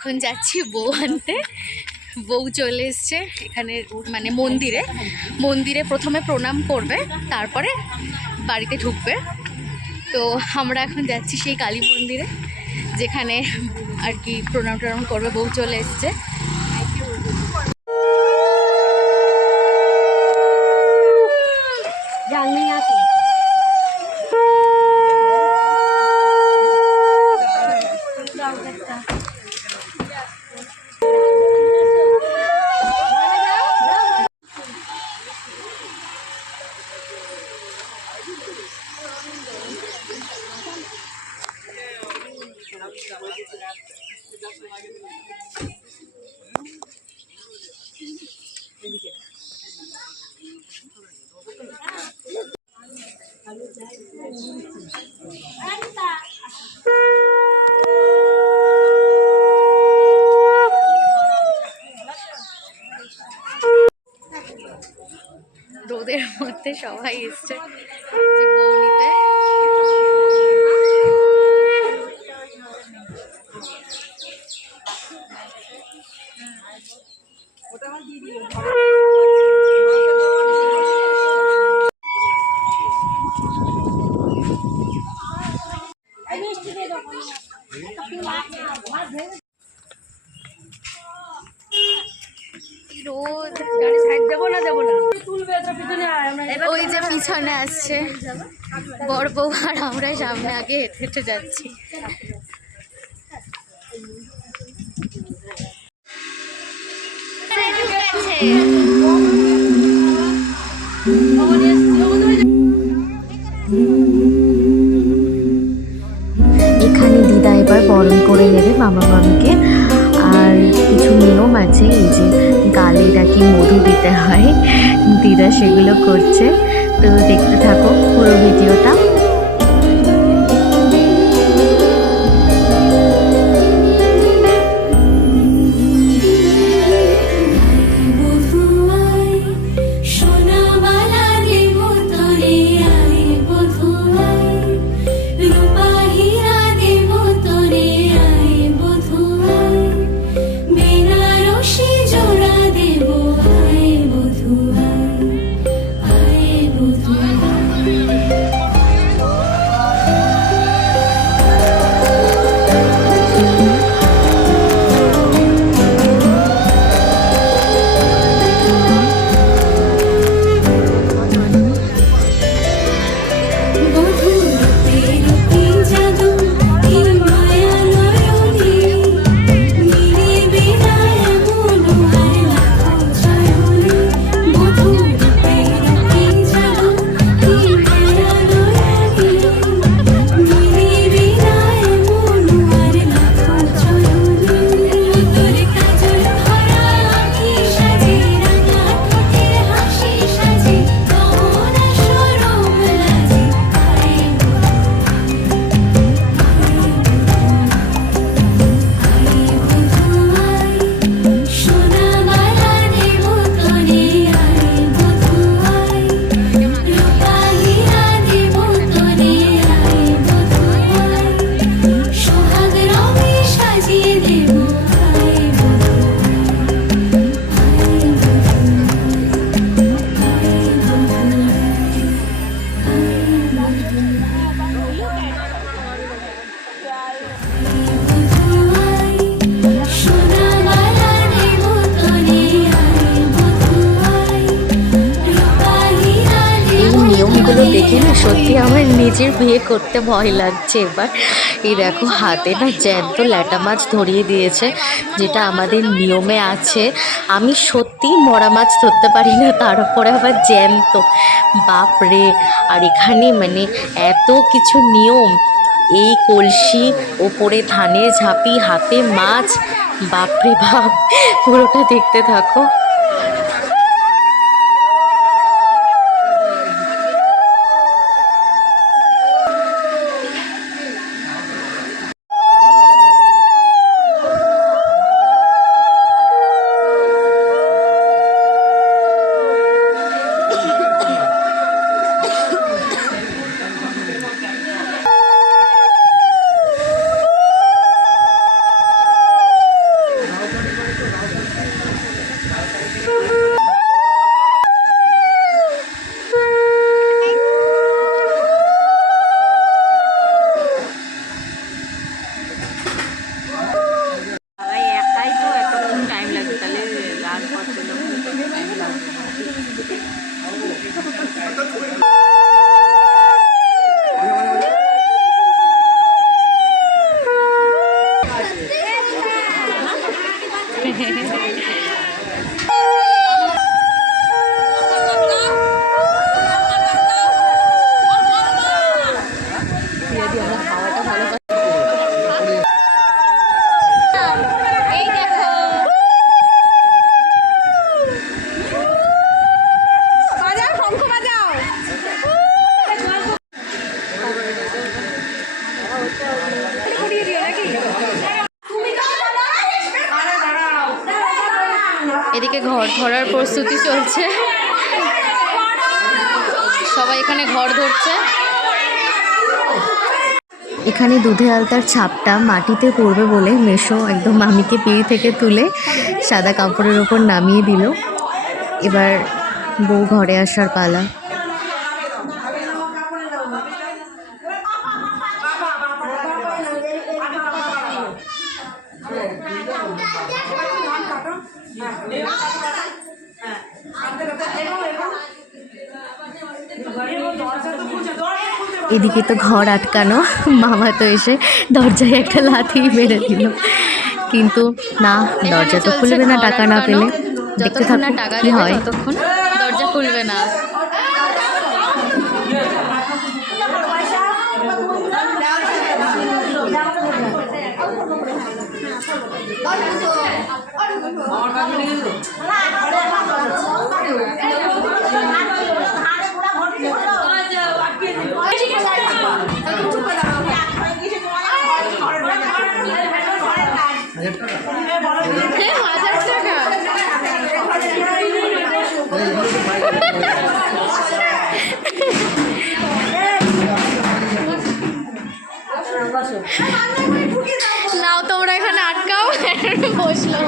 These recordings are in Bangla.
এখন যাচ্ছি বউ আনতে। বউ চলে এসছে এখানে, মানে মন্দিরে। মন্দিরে প্রথমে প্রণাম করবে, তারপরে বাড়িতে ঢুকবে। তো আমরা এখন যাচ্ছি সেই কালী মন্দিরে, যেখানে আর কি প্রণাম টনাম করবে। বউ চলে এসছে। রোদের মধ্যে সবাই এসছে যে বউ নিতে। রোদ, ওই যে পিছনে আসছে বড় বউ, আর আমরা সামনে আগে হেঁটে হেঁটে যাচ্ছি। এখানে দিদা এবার বরণ করে নেবে মামা মামিকে। আর কিছু নিয়ম আছে, এই যে গালে নাকি মধু দিতে হয়, দিদা সেগুলো করছে। তো দেখতে থাকো পুরো ভিডিওটা। দেখে না সত্যি আমার নিজের বিয়ে করতে ভয় লাগছে এবার। এই দেখো হাতে না জ্যান্ত ল্যাটা মাছ ধরিয়ে দিয়েছে, যেটা আমাদের নিয়মে আছে। আমি সত্যিই মরা মাছ ধরতে পারি না, তার উপরে আবার জ্যান্ত, বাপরে। আর এখানে মানে এত কিছু নিয়ম, এই কলসি, ওপরে ধানের ঝাঁপি, হাতে মাছ, বাপরে বাপ। পুরোটা দেখতে থাকো। এদিকে ঘর ধরার প্রস্তুতি চলছে, সবাই এখানে ঘর ধরছে। এখানে দুধে আলতার ছাপটা মাটিতে পড়বে বলে মেশো একদম মামিকে পিঁড়ি থেকে তুলে সাদা কাপড়ের ওপর নামিয়ে দিল। এবার বউ ঘরে আসার পালা। এদিকে তো ঘর আটকানো, মামা তো এসে দরজায় একটা লাথি মেরে দিল, কিন্তু না, দরজা তো খুলবে না টাকা না পেলে। দেখতে থাকুন কি হয়। ততক্ষণ দরজা খুলবে না। নাও তোমরা এখানে আটকাও, বসলো।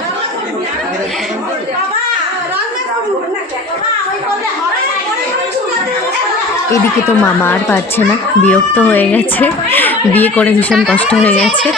এদিকে তো মামা আর পারছে না, বিরক্ত হয়ে গেছে, বিয়ে করে ভীষণ কষ্ট হয়ে গেছে।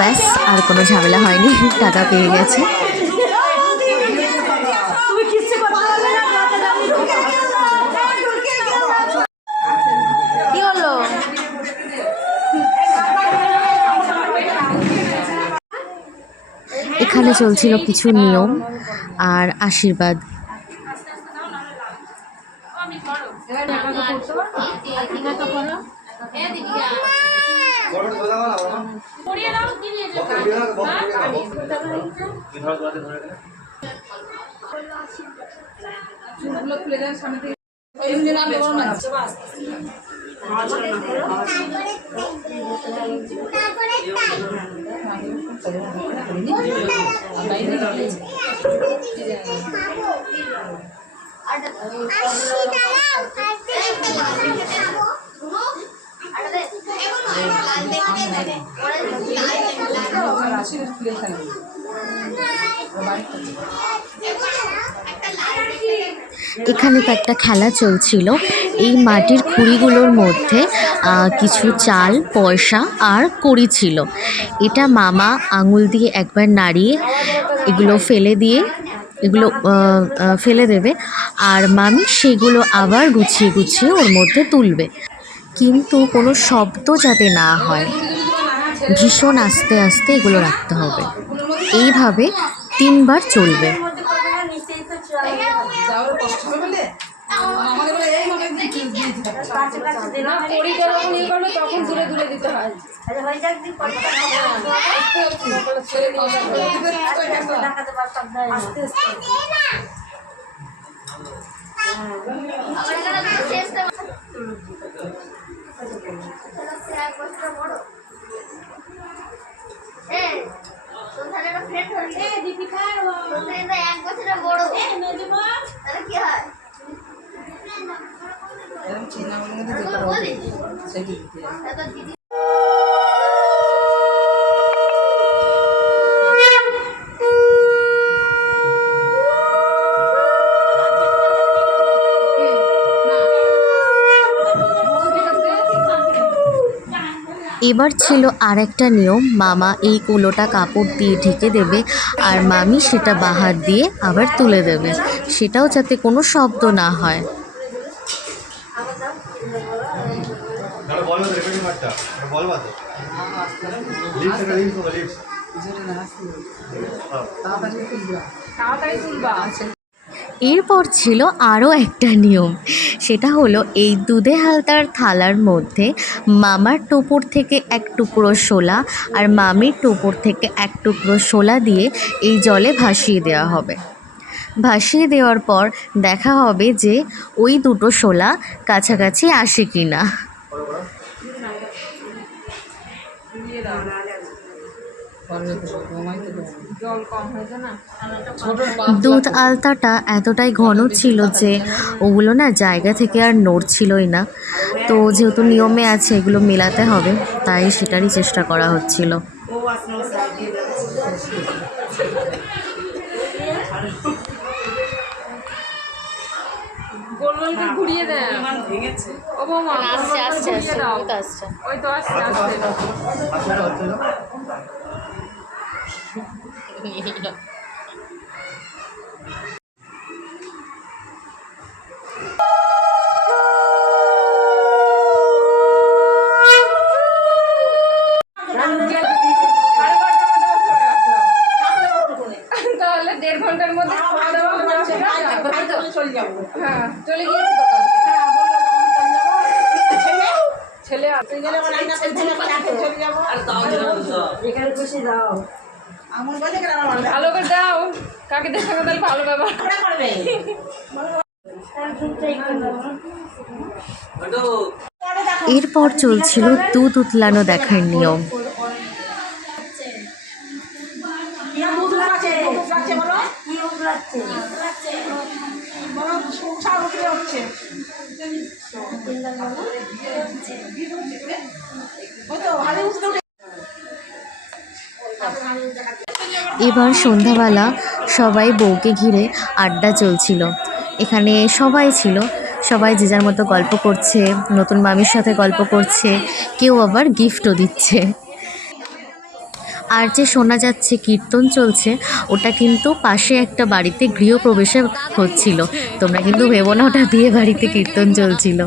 ব্যাস, আর কোনো ঝামেলা হয়নি, টাকা পেয়ে গেছে। কি হলো? এখানে চলছিল কিছু নিয়ম আর আশীর্বাদ। এখানে তো একটা খেলা চলছিল, এই মাটির খুঁড়িগুলোর মধ্যে কিছু চাল, পয়সা আর কড়ি ছিল। এটা মামা আঙুল দিয়ে একবার নাড়িয়ে এগুলো ফেলে দেবে, আর মামি সেগুলো আবার গুছিয়ে গুছিয়ে ওর মধ্যে তুলবে, কিন্তু কোনো শব্দ যাতে না হয়, ভীষণ আস্তে আস্তে এগুলো রাখতে হবে। এইভাবে 3 বার চলবে। এবার ছিল আরেকটা নিয়ম, মামা এই কুলোটা কাপড় দিয়ে ঢেকে দেবে আর মামি সেটা বাহার দিয়ে আবার তুলে দেবে, সেটাও যাতে কোনো শব্দ না হয়। এরপর ছিল আরও একটা নিয়ম, সেটা হলো এই দুধে হালতার থালার মধ্যে মামার টোপর থেকে এক টুকরো শোলা আর মামির টোপর থেকে এক টুকরো শোলা দিয়ে এই জলে ভাসিয়ে দেওয়া হবে। ভাসিয়ে দেওয়ার পর দেখা হবে যে ওই দুটো শোলা কাছাকাছি আসে কি না। দুধ আলতাটা এতটাই ঘন ছিল যে ওগুলো না জায়গা থেকে আর নড়ছিলই না। তো যেহেতু নিয়মে আছে এগুলো মেলাতে হবে, তাই সেটারই চেষ্টা করা হচ্ছিল। গোলগোলকে ঘুরিয়ে দেয় ভেঙেছে ও বৌমা আস্তে আস্তে ঘুরিয়ে দাও ওই তো আস্তে আস্তে তাহলে 1.5 ঘন্টার মধ্যে খাওয়া দাওয়া চলে যাবো। হ্যাঁ চলে গিয়েছি ছেলে ভালো করে দাও, কাকে দেখা তাহলে ভালো ব্যবহার এরপর চলছিল দুধ উতলানো দেখার নিয়ম। এবার সন্ধ্যাবেলা সবাই বউকে ঘিরে আড্ডা চলছিল। এখানে সবাই ছিল, সবাই যে যার মতো গল্প করছে, নতুন মামির সাথে গল্প করছে, কেউ আবার গিফটও দিচ্ছে। আর যে শোনা যাচ্ছে কীর্তন চলছে, ওটা কিন্তু পাশে একটা বাড়িতে গৃহপ্রবেশে হচ্ছিল। তোমরা কিন্তু ভেবো না ওটা বিয়ে বাড়িতে কীর্তন চলছিল।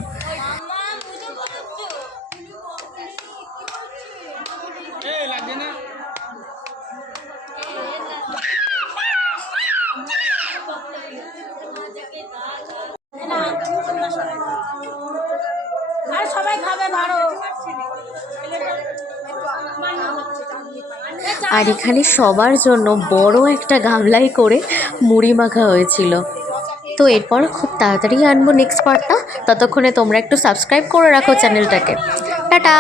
আর এখানে সবার জন্য বড় একটা গামলায় করে মুড়ি মাখা হয়েছিল। তো এরপর খুব তাড়াতাড়ি আনবো নেক্সট পার্টটা। ততক্ষণে তোমরা একটু সাবস্ক্রাইব করে রাখো চ্যানেলটাকে। টাটা।